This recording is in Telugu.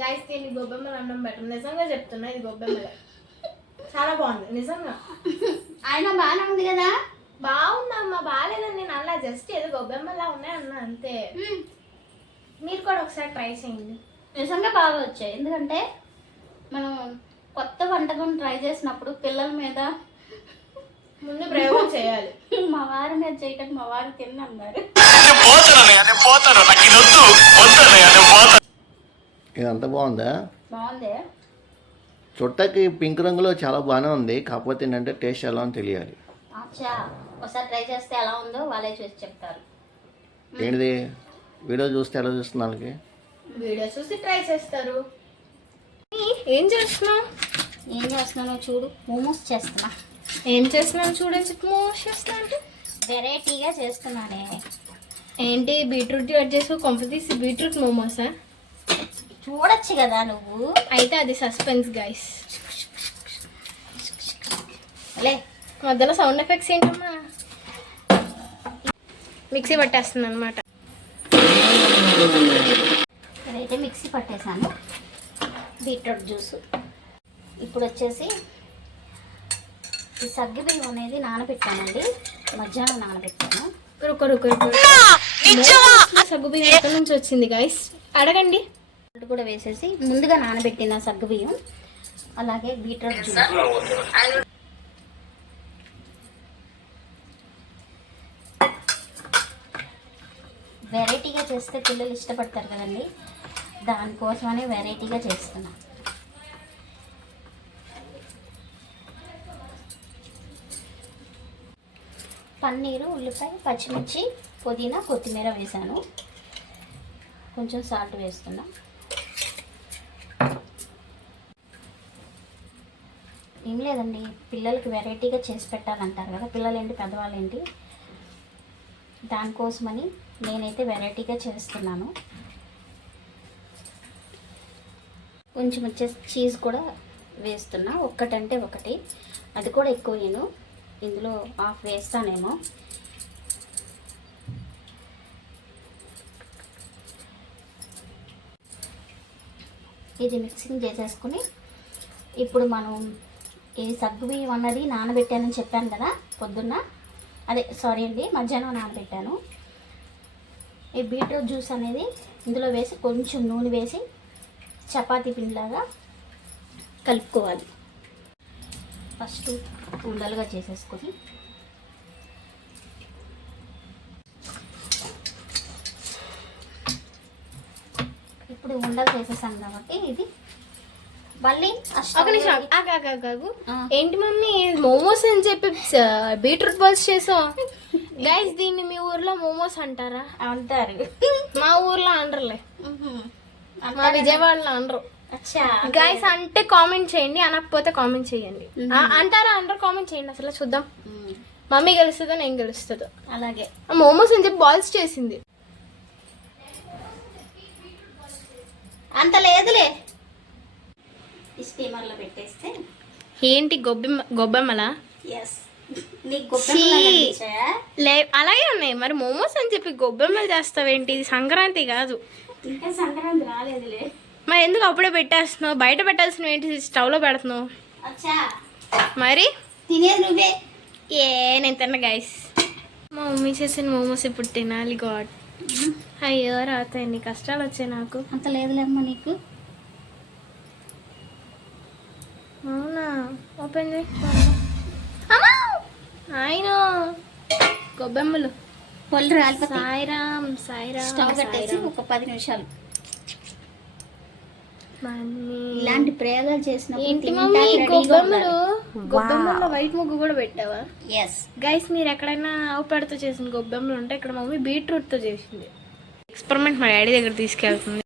గైస్ నేను గొబ్బెమ్మలు అన్నం బెటర్ నిజంగా చెప్తున్నా ఇది గొబ్బెమ్మల. చాలా బాగుంది నిజంగా. ఆయన బాగానే ఉంది కదా? బాగుందమ్మా బాగాలేదని నేను అలా జస్ట్ ఏదో గొబ్బెమ్మలా ఉన్నాయి అన్నా అంతే. మీరు కూడా ఒకసారి ట్రై చేయండి. నిజంగా బాగా వచ్చాయి. ఎందుకంటే మనం కొత్త వంటకం ట్రై చేసినప్పుడు పిల్లల మీద ముందు ప్రయోగం చేయాలి. మా వారి మీద చేయటం మా వారు తిని అన్నారు. ఇది అంత బాగుందా? బాగుంది. చుట్టకి పింక్ రంగులో చాలా బాగానే ఉంది. కాకపోతే ఏంటంటే టేస్ట్ ఎలా అని తెలియాలి. అచ్చా. ఒకసారి ట్రై చేస్తే ఎలా ఉందో వాళ్ళే చూసి చెప్తారు. ఏంటిది? వీడియో చూస్తే ఎలా చూస్తుంది వాళ్ళకి? వీడియో చూసి ట్రై చేస్తారు. ఏం చేస్తున్నావు? ఏం చేస్తున్నానో చూడు. మోమోస్ చేస్తున్నా. ఏం చేస్తున్నావు చూడని చెప్పి మోమోస్ చేస్తున్నా అంటే వెరైటీగా చేస్తున్నానే. ఏంటి బీట్రూట్ కట్ చేసి కొంప తీసి బీట్రూట్ మోమోసా? చూడొచ్చు కదా నువ్వు. అయితే అది సస్పెన్స్ గైస్ లే. మధ్యలో సౌండ్ ఎఫెక్ట్స్ ఏంటమ్మా? మిక్సీ పట్టేస్తుంది అనమాట ఇదైతే మిక్సీ పట్టేశాను. Beetroot juice. ఇప్పుడు వచ్చేసి ఈ సగ్గు బియ్యం అనేది నానబెట్టానండి. మధ్యాహ్నం నానబెట్టాను. రుక రుక రుక సగ్గు బియ్యం ఎక్కడి నుంచి వచ్చింది గైస్ అడగండి. కూడా వేసేసి ముందుగా నానబెట్టిన సగ్గు బియ్యం అలాగే బీట్రూట్ జ్యూస్ వెరైటీగా చేస్తే పిల్లలు ఇష్టపడతారు కదండి. దానికోసమనే వెరైటీగా చేస్తున్నా. పన్నీరు ఉల్లిపాయ పచ్చిమిర్చి పుదీనా కొత్తిమీర వేసాను కొంచెం సాల్ట్ వేస్తున్నా. ఏం లేదండి పిల్లలకి వెరైటీగా చేసి పెట్టాలంటారు కదా పిల్లలు ఏంటి పెద్దవాళ్ళు ఏంటి దానికోసమని నేనైతే వెరైటీగా చేస్తున్నాను. కొంచెం వచ్చేసి చీజ్ కూడా వేస్తున్నా ఒక్కటంటే ఒకటి. అది కూడా ఎక్కువ నేను ఇందులో హాఫ్ వేస్తానేమో. ఇది మిక్సింగ్ చేసేసుకుని ఇప్పుడు మనం ఈ సగ్గు బియ్యం అన్నది నానబెట్టానని చెప్పాను కదా పొద్దున్న. అదే సారీ అండి మధ్యాహ్నం నానబెట్టాను. ఈ బీట్రూట్ జ్యూస్ అనేది ఇందులో వేసి కొంచెం నూనె వేసి చపాతీ పిండిలాగా కలుపుకోవాలి. ఫస్ట్ ఉండలుగా చేసేసుకొని. ఇప్పుడు ఉండలు చేసేసాను కాబట్టి ఇది మళ్ళీ. ఏంటి మమ్మీ? మోమోస్ అని చెప్పి బీట్రూట్ బాల్స్ చేసావు? గైస్ దీన్ని మీ ఊర్లో మోమోస్ అంటారా? అంటారు. మా ఊర్లో అనరులే. మా? విజయవాడలో అనరు గైస్ అంటే కామెంట్ చేయండి అనకపోతే కామెంట్ చేయండి. అంటారా అంటారు కామెంట్ చేయండి. అసలు చూద్దాం. మ్మ్. మమ్మీ గెలుస్తుందో నేను గెలుస్తుందో? అలాగే. మోమోస్ అని చెప్పి బాల్స్ చేసింది. అంత లేదులే. స్టీమర్లో పెట్టేస్తే. ఏంటి గొబ్బెమ్మ గొబ్బెమ్మలా? ఎస్. లే అలాగే ఉన్నాయి. మరి మోమోస్ అని చెప్పి గొబ్బెమ్మలు చేస్తావేంటి? ఇది సంక్రాంతి కాదు. ఇంకా సంక్రాంతి రాలేదులే. మరి ఎందుకు అప్పుడే పెట్టేస్తున్నావు? బయట పెట్టాల్సిన ఏంటి? స్టవ్లో పెడుతున్నావు. మరి? తినేది నువ్వే. ఏ నేను తిన్న గైస్ మా మమ్మీ చేసిన మోమోస్ ఇప్పుడు తినాలి గాడ్. అయ్యో రాత ఎన్ని కష్టాలు వచ్చాయి నాకు. అంత లేదులేమ్మా నీకు. అవునా? ఓపెన్ చేయి. ఆయన గొబ్బెమ్మలు. పొల్లు సాయిరామ్ సాయిరామ్ స్టవ్ కట్టేసి. ఒక పది నిమిషాలు. ఇలాంటి ప్రయోగాలు చేసినప్పుడు గొబ్బెమ్మలు. వైట్ ముగ్గు కూడా పెట్టావా? ఎస్ గైస్ మీరు ఎక్కడైనా ఆవు పేడతో చేసిన గొబ్బెమ్మలు ఉంటే ఇక్కడ మమ్మీ బీట్రూట్తో చేసింది. ఎక్స్పెరిమెంట్ మా డాడీ దగ్గర తీసుకెళ్తుంది.